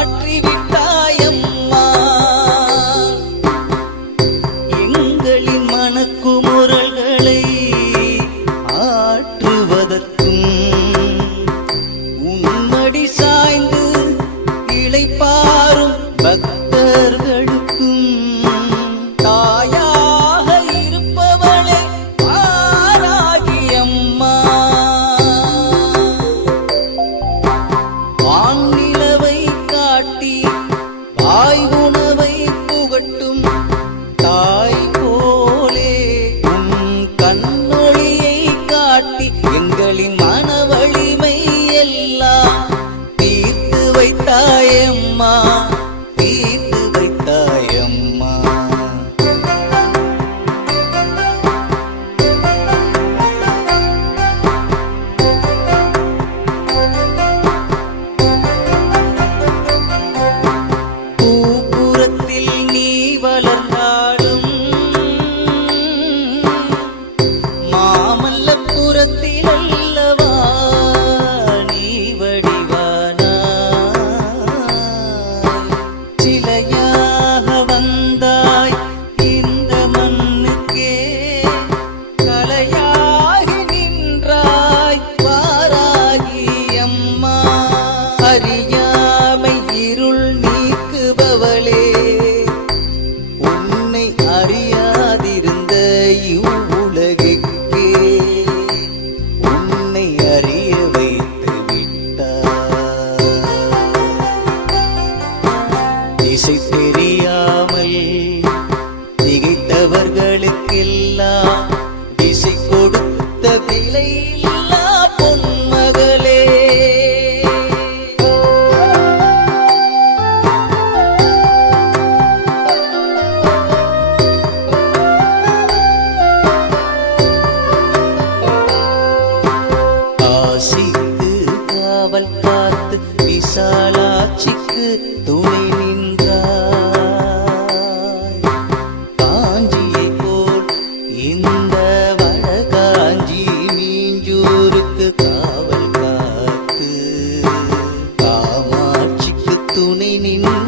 மாற்றிவிட்டாயம்மா. எங்களின் மனக்குமுறல்களை ஆற்றுவதற்கும் உன்மடி சாய்ந்து இளைப்பாரும் பக்தர்களுக்கும் தாயாக இருப்பவளே ஆராகியம்மா. வான்நிலவை காட்டி வாய் உணவை புகட்டும் தாய் போலே உன் கண்ணொளியை காட்டி எங்களின் மனவலிமை எல்லாம் தீர்த்து வைத்தாயம்மா, தீர்த்து வைத்தாயம்மா. பூப்புறத்தில் நீ வளர்ந்தாலும் மாமல்லபுரத்தில் அல்லவா நீ வடிவானாய். சிலையாக வந்தாய் இந்த மண்ணுக்கே, கலையாகி நின்றாய் வாராகி அம்மா. அறியாமை இருள் நீக்குபவளே, உன்னை அறியாதிருந்த இவ்வுலகிற்கே உன்னை அறிய வைத்து விட்டார். திசை தெரியாமல் திகைத்தவர்களுக்கெல்லாம் திசை கொடுத்த விலையில்லா பொன்மகளே. காசிக்கு காவல் காத்து விசாலாட்சிக்கு துணை நின்றாய். காஞ்சியை போல் இந்த வடகாஞ்சி மீஞ்சூருக்கு காவல் காத்து காமாட்சிக்கு துணை நின்ற